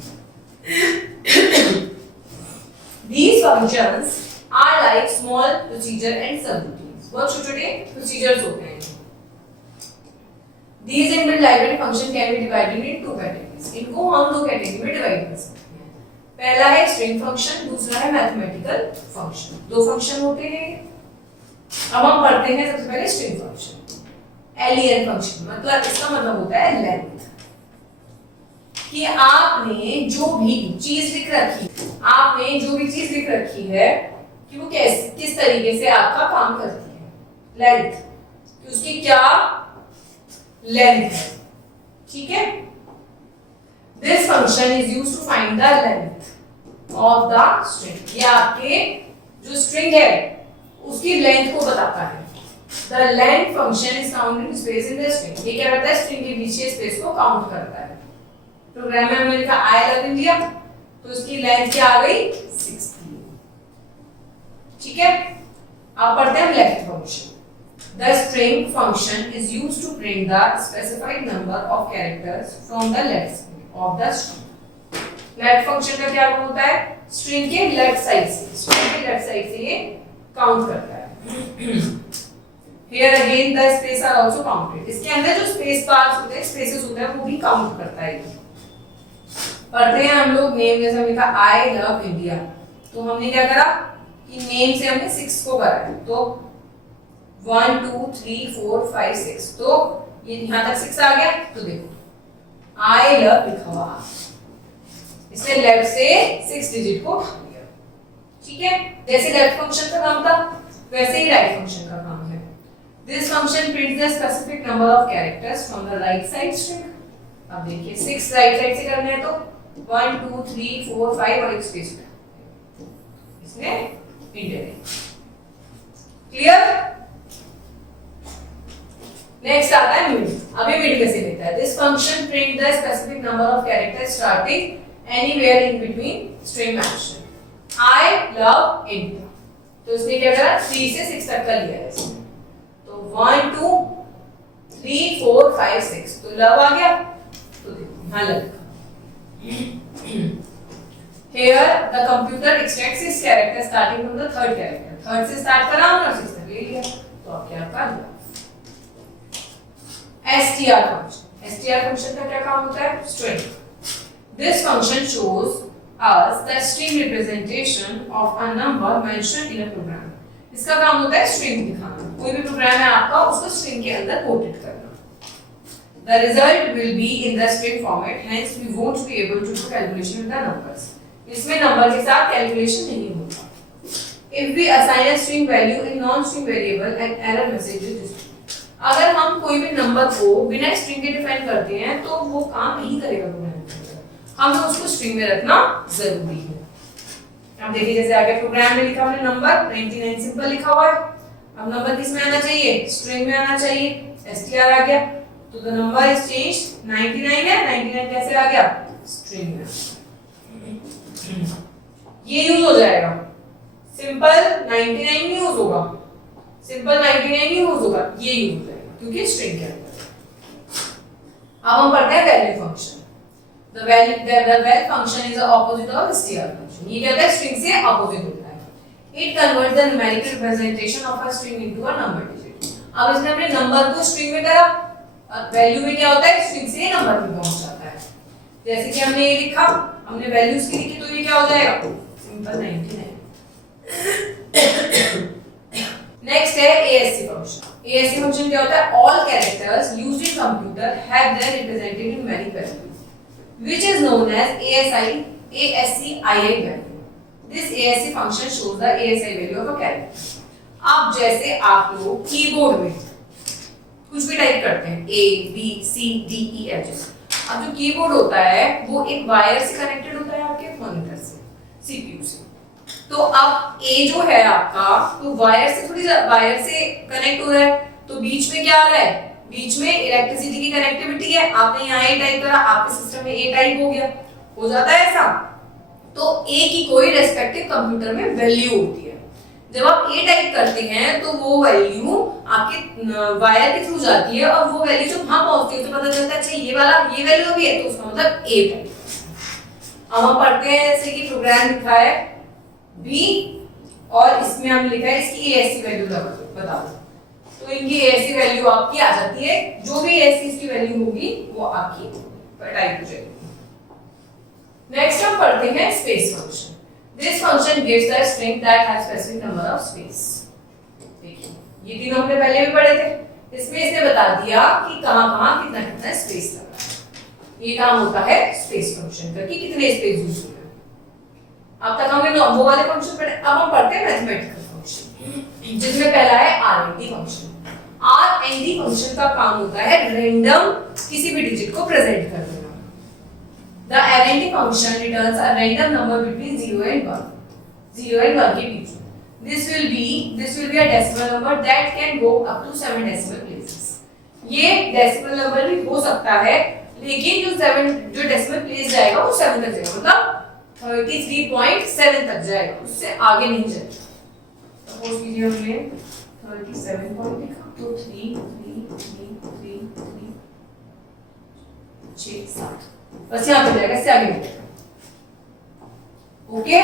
These functions are like small procedure and subroutines, बहुत छोटे-छोटे procedures होते हैं। These inbuilt library function can be divided into two categories. इनको हम दो कैटेगरी में डिवाइड कर सकते हैं। पहला है स्ट्रिंग फंक्शन, दूसरा है मैथमेटिकल फंक्शन। दो फंक्शन होते हैं। अब हम पढ़ते हैं सबसे पहले स्ट्रिंग फंक्शन। len फंक्शन मतलब इसका मतलब होता है लेंथ, कि आपने जो भी चीज लिख रखी है कि वो किस तरीके से आपका काम करती है, लेंथ, कि उसकी क्या लेंथ है। ठीक है। This function is used to find the length of the string. ये आपके जो स्ट्रिंग है उसकी लेंथ को बताता है। The length function is counting space in the string. ये क्या करता है, स्ट्रिंग के बीच के स्पेस को काउंट करता है। प्रोग्राम में हमने लिखा आई लव इंडिया, तो उसकी लेंथ क्या आ गई, 60। ठीक है। अब पढ़ते हैं left function. The string function is used to print the specified number of characters from the left side of the string. Left function का क्या होता है, string के लेफ्ट साइड से ये काउंट करता है। Here again the spaces are also counted. इसके अंदर जो स्पेस बार्स होते हैं, स्पेसेस होते हैं, वो भी काउंट करता है। पढ़ते हैं हम लोग नेम, जैसे हमने कहा आई लव इंडिया, तो हमने क्या करा कि नेम से हमने 6 को करा है, तो 1 2 3 4 5 6, तो ये यहाँ तक 6 आ गया। तो देखो आई लव लिखा हुआ, इसने लेफ्ट से 6 डिजिट को उठा लिया। ठीक है। जैसे लेफ्ट फंक्शन का काम था वैसे ही राइट फंक्शन का काम है। This function prints the specific number of characters from the right side string. अब देखिए 6 राइट साइड से करने हैं तो 1 2 3 4 5 और एक स्पेस में इसने इंटर। क्लियर। नेक्स्ट आता है मिड। अभी मिड कैसे लेता है, this function print the specific number of characters starting anywhere in between string mention I love India, तो इसने क्या करा 3 से 6 तक का लिया है इसने, तो 1 2 3 4 5 6, तो लव आ गया। तो देखो यहां love Here the computer extracts its character starting from the third character. Third से स्टार्ट करा और 6 तक ले लिया, तो अब क्या कर दिया। str function का क्या काम होता है, string. This function shows us the string representation of a number mentioned in a program. इसका काम होता है string दिखाना। कोई भी प्रोग्राम है आपका, उसको string के अंदर कोटेड करना। The result will be in the string format, hence we won't be able to do calculation with the numbers. इसमें नंबर के साथ कैलकुलेशन नहीं होता। If we assign a string value in non-string variable, an error message is displayed. अगर हम कोई भी number को बिना स्ट्रिंग के डिफाइन करते हैं तो वो काम नहीं करेगा प्रोग्राम। हमें उसको स्ट्रिंग में रखना जरूरी है। अब देखिए जैसे आगे प्रोग्राम में लिखा हमने नंबर 99 सिंपल लिखा हुआ है। अब नंबर किस में आना चाहिए, स्ट्रिंग में आना चाहिए। str आ गया, तो द नंबर इज चेंज्ड, 99 है, 99 कैसे आ गया, स्ट्रिंग में। ये यूज हो जाएगा। सिंपल 99 नहीं यूज होगा, सिंपल 99 नहीं यूज होगा, ये यूज हो जाएगा क्योंकि स्ट्रिंग के अंदर। अब हम पढ़ते हैं value function. The value function is the opposite of str function. ये क्या होता है, स्ट्रिंग से ऑपोजिट होता है। It converts the numerical representation of a string into a number digit. अब इसने अपने नंबर को स्ट्रिंग में करा, वैल्यू में क्या होता है, स्ट्रिंग से नंबर में पहुंच जाता है। जैसे कि हमने ये लिखा, हमने वैल्यूज की लिखी, तो ये क्या हो जाएगा, सिंपल 99। नेक्स्ट है ASC फंक्शन। ASC फंक्शन क्या होता है, all characters used in computer have there represented in many values which is known as ASCII value. This ASC function shows the ASCII value of a character. अब जैसे आप लोग keyboard में कुछ भी टाइप करते हैं, A B C D E F, अब जो कीबोर्ड होता है वो एक वायर से कनेक्टेड होता है आपके मॉनिटर से, CPU से। तो अब A जो है आपका, तो वायर से कनेक्ट हो रहा है, तो बीच में क्या आ रहा है, बीच में इलेक्ट्रिसिटी की कनेक्टिविटी है। आपने यहाँ A टाइप करा, आपके सिस्टम में A टाइप हो गया, हो जाता है ऐसा। तो a की कोई रेस्पेक्टिव कंप्यूटर में वैल्यू होती है। जब आप a टाइप करते हैं तो वो वैल्यू आपके वायर के थ्रू जाती है और वो वैल्यू जब वहां पहुंचती है तो पता चलता है अच्छा ये वाला ये वैल्यू भी है तो उसका मतलब a टाइप। अब हम पढ़ते हैं जैसे कि प्रोग्राम लिखा है b और इसमें हम लिखा है इसकी ASC वैल्यू बता दो, तो इनकी ASC वैल्यू आपकी आ जाती है, जो भी ASC की वैल्यू होगी वो आपकी टाइप हो जाएगी। नेक्स्ट हम पढ़ते हैं space function. This function gives the string that has specific number of space. देखिए ये तीनों हमने पहले भी पढ़े थे, इसमें इसने बता दिया कि कहां-कहां कितना कितना स्पेस लगा है। ये काम होता है स्पेस फंक्शन का कि कितने स्पेस यूज हुए। अब तक हमने वो वाले फंक्शन पढ़े, अब हम पढ़ते हैं मैथमेटिकल फंक्शन जिसमें पहला है RND फंक्शन। RND फंक्शन का काम होता है रैंडम किसी भी डिजिट को प्रेजेंट कर देना। The RND function returns a random number between 0 and 1. 0 and 1 के बीच। This will be a decimal number that can go up to 7 decimal places. ये decimal number भी हो सकता है, लेकिन जो decimal place जाएगा वो 7 तक जाएगा, मतलब 33.7 तक जाएगा, उससे आगे नहीं जाएगा। Suppose कीजिए हमने 37 पॉइंट लिखा, तो 3 6 7 बस यहाँ पे जाएगा, इससे आगे नहीं जाएगा। ओके,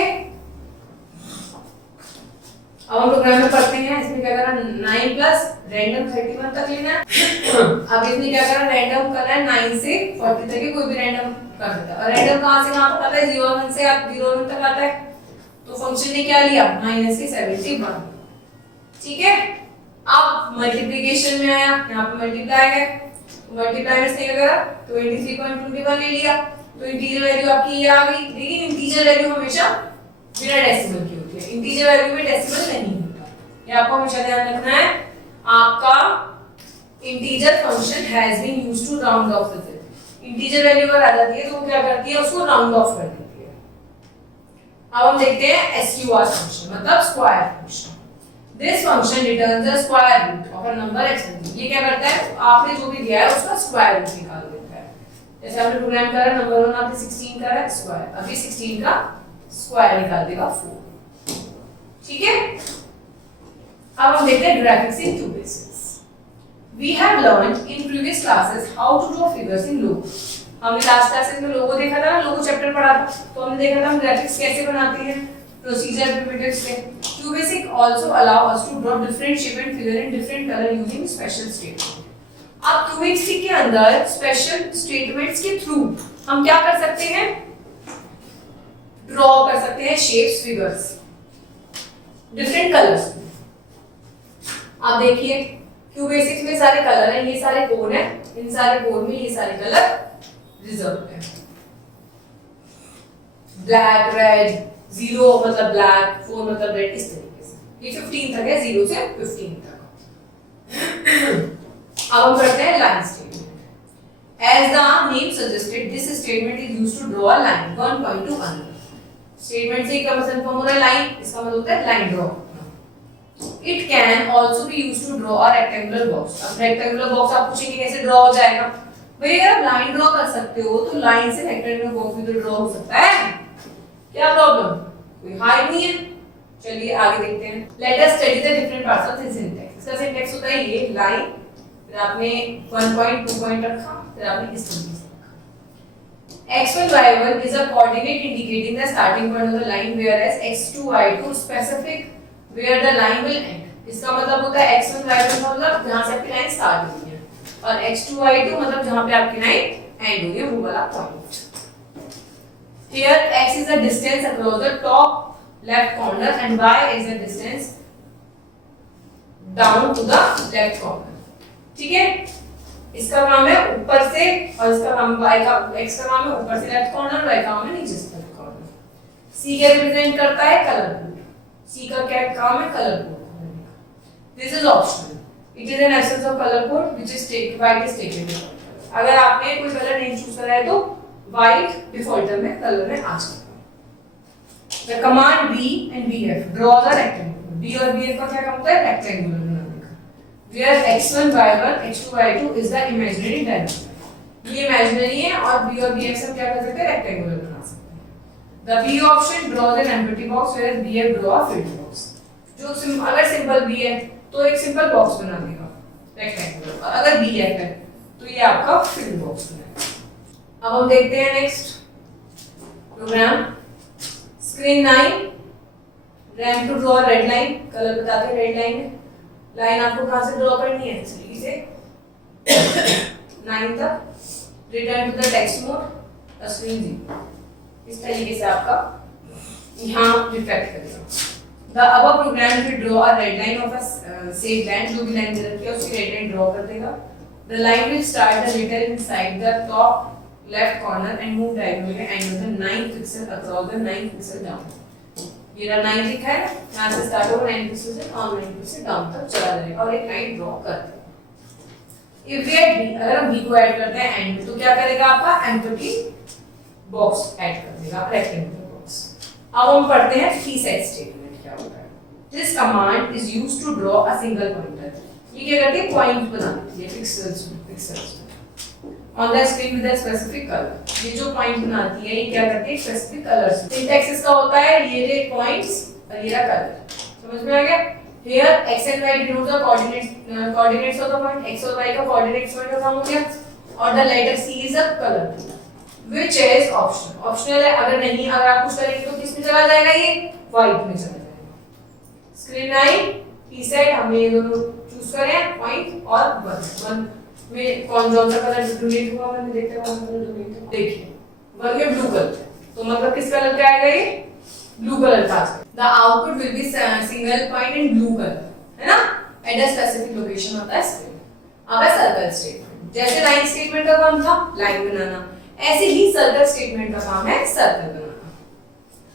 अब हम प्रोग्राम में पढ़ते हैं। इसमें क्या करना है 9 प्लस रैंडम 31 तक लेना है। अब इसमें क्या करना है रैंडम करना है 9 से 40 तक, कोई भी रैंडम कर देता है। और रैंडम कहां से कहां तक आता है 0 और 1 से आप 0 और 1 तक आता है, तो फंक्शन ने क्या लिया -71। ठीक है, अब मल्टीप्लिकेशन में आया, यहाँ पे मल्टीप्लाई है, मल्टीप्लाई में इसने क्या करा 23.21 ले लिया, तो इंटीजर वैल्यू आपकी ये आ गई। लेकिन इंटीजर वैल्यू हमेशा बिना डेसिमल की होती है, इंटीजर वैल्यू में डेसिमल नहीं होता, ये आपको हमेशा ध्यान रखना है। आपका integer function has been used to round off the figure. Integer value अगर आ जाती है तो वो क्या करती है उसको राउंड ऑफ कर देती है। अब हम देखते हैं SQR फंक्शन, मतलब square function. This function returns the square root of a number x. ये क्या करता है आपने जो भी दिया है उसका स्क्वायर रूट निकाल देता है। जैसे आपने प्रोग्राम करा नंबर 1 आपने 16 करा है स्क्वायर, अभी 16 का स्क्वायर निकाल देगा 4। ठीक है, अब हम देखते हैं graphics in 2 basis. We have learned in previous classes how to draw figures in logo। हमने लास्ट क्लासेस में लोगो देखा था ना, लोगो चैप्टर पढ़ा था, तो हमने देखा था हम ग्राफिक्स कैसे बनाते हैं, प्रोसीजर रिपीटेड से। QBasic also allow us to draw different shape and figure in different color using special statement। अब QBasic के अंदर स्पेशल स्टेटमेंट्स के थ्रू हम क्या कर सकते हैं, ड्रॉ कर सकते हैं शेप्स फिगर्स डिफरेंट कलर्स में। आप देखिए QBasic में सारे कलर हैं, ये सारे कोड हैं, इन सारे कोड में ये सारे कलर रिजर्व हैं। ब्लैक, रेड, 0 मतलब ब्लैक, 4 मतलब रेड, इस तरीके से। ये 15 तक है, 0 से 15 तक। अब हम करते हैं line statement. As the name suggested, this statement is used to draw a line one point to another। Statement से क्या मतलब फॉर्म हो रहा है लाइन, इसका मतलब होता है लाइन ड्रॉ करना। It can also be used to draw a rectangular box। अब रेक्टेंगुलर बॉक्स आप पूछेंगे कैसे ड्रॉ हो जाएगा, भाई अगर आप लाइन ड्रॉ कर सकते हो तो लाइन से रेक्टेंगुलर बॉक्स भी तो ड्रॉ हो सकता है, क्या प्रॉब्लम, कोई हार्ड नहीं है। चलिए आगे देखते हैं। Let us study the different parts of this syntax. इसका सिंटैक्स होता है ये लाइन, फिर आपने 1 पॉइंट 2 पॉइंट रखा, फिर आपने इस तरीके से रखा। x1 y1 is a coordinate indicating the starting point of the line, whereas x2 y2 specific where the line will end। इसका मतलब होता है x1 y1 का मतलब जहां से आपकी लाइन स्टार्ट हुई है, और x2 y2 मतलब जहां पे आपकी लाइन एंड हुई है वो वाला point. Here x is the distance across the top left corner and y is the distance down to the left corner। ठीक है, इसका काम है ऊपर से, और इसका काम y का x का काम है ऊपर से लेफ्ट कॉर्नर, y का काम है नीचे से लेफ्ट कॉर्नर। c क्या रिप्रेजेंट करता है कलर कोड, c का क्या काम है colour code. This is optional, it is an absence of colour code which is white is taken. अगर आपने कोई कलर नहीं चूज करा है तो व्हाइट डिफॉल्टर में कलर में आ जाएगा। The command B and BF draw the rectangle। B और BF का क्या काम होता है रेक्टेंगुलर बनाने का। Where x1 y1 x2 y2 is the imaginary dimension। ये इमेजिनरी है और B और BF से हम क्या कर सकते हैं रेक्टेंगुलर बना सकते हैं। The B option draws an empty box whereas BF draw a filled box. जो अगर सिंपल B है तो एक सिंपल बॉक्स बना देगा रेक्टेंगुलर, और अगर BF है तो ये आपका फिल्ड बॉक्स बनाएगा। अब हम देखते हैं next program. Screen 9, REM to draw red line, colour बताते हैं रेड लाइन है, लाइन आपको कहां से ड्रॉ करनी है, इस तरीके से 9 तक, return to the text mode, screen 0, इस तरीके से आपका यहाँ रिफ्लेक्ट करेगा। The above program will draw a red line of a safe line, जो भी लाइन दे रखी है उसकी रेड लाइन ड्रॉ कर देगा। The line will start a little inside the top left corner and move diagonally and with the 9th pixel across the 9th pixel down. ये रहा 9 लिखा है, यहाँ से स्टार्ट होगा 9 पिक्सल से और 9 पिक्सल डाउन तक चला जाएगा और एक लाइन ड्रॉ कर देगा। If we add B, अगर हम B को ऐड करते हैं एंड में तो क्या करेगा आपका एम्प्टी बॉक्स ऐड कर देगा, रेक्टेंगुलर बॉक्स। अब हम पढ़ते हैं फ्री सेट स्टेटमेंट क्या होता है। This command is used to draw a single pointer. ये क्या करती है, पॉइंट बना देती है पिक्सेल्स में on the screen with a specific colour. ये जो पॉइंट बनाती है ये क्या करती है, स्पेसिफिक कलर्स। सिंटैक्स इसका होता है ये रे पॉइंट्स और ये रहा कलर। समझ में आ गया? Here x and y denote the coordinates of the point, x और y का coordinates point का काम हो गया, और the letter C is a color which is optional. Optional है, अगर नहीं, अगर आप कुछ करेंगे तो किस में चला जाएगा, ये white में चला जाएगा। स्क्रीन 9 P सेट हमने ये दोनों चूज करे हैं, पॉइंट और 1 में कौन सा कलर डोनेट हुआ, मैंने देखते हैं कौन सा कलर डोनेट हुआ, देखिए 1 में ब्लू कलर, तो मतलब किस कलर का आएगा, ये ब्लू कलर का। The output will be single point in blue color, है ना, at a specific location of the screen। अब है सर्कल स्टेटमेंट। जैसे लाइन स्टेटमेंट का काम था लाइन बनाना, ऐसे ही सर्कल स्टेटमेंट का काम है circle banana.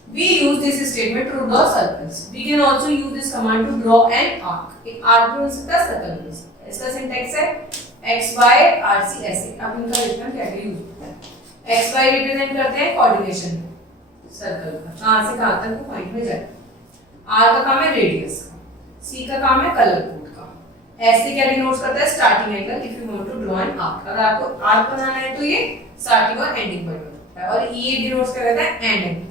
We use this statement to draw circles. We can also use this command to draw an arc। एक आर्क भी बन सकता है, सर्कल भी बन सकता है। इसका सिंटैक्स है x y r c ऐसे। अब इनका रिटर्न कैसे यूज होता है, x y रिप्रेजेंट करते हैं कोऑर्डिनेशन सर्कल का, कहां से कहां तक वो पॉइंट में जाए। r का काम है रेडियस का, c का काम है कलर कोड का, s से क्या डिनोट करता है, starting angle. If you want to draw an arc, अगर आपको आर्क बनाना है तो ये स्टार्टिंग और एंडिंग पॉइंट होता है, और ये डिनोट करता है एंड एंगल।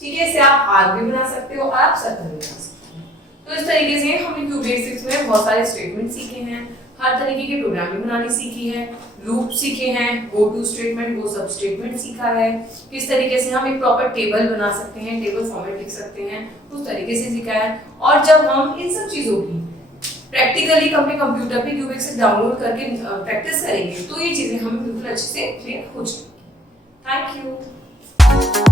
ठीक है, इससे आप आर्क भी बना सकते हो, आप सर्कल भी बना सकते हो। तो इस तरीके से हमने क्यूब बेसिक्स में बहुत सारे स्टेटमेंट सीखे हैं, हर तरीके की प्रोग्रामिंग बनानी सीखी है, लूप सीखे हैं, गो टू स्टेटमेंट, गो सब स्टेटमेंट सीखा है, किस तरीके से हम एक प्रॉपर टेबल बना सकते हैं, टेबल फॉर्मेट लिख सकते हैं, उस तरीके से सीखा है। और जब हम इन सब चीजों की प्रैक्टिकली अपने कंप्यूटर पे क्यूबिक से डाउनलोड करके प्रैक्टिस करेंगे तो ये चीजें हमें बिल्कुल अच्छे से क्लियर हो जाएंगी। Thank you.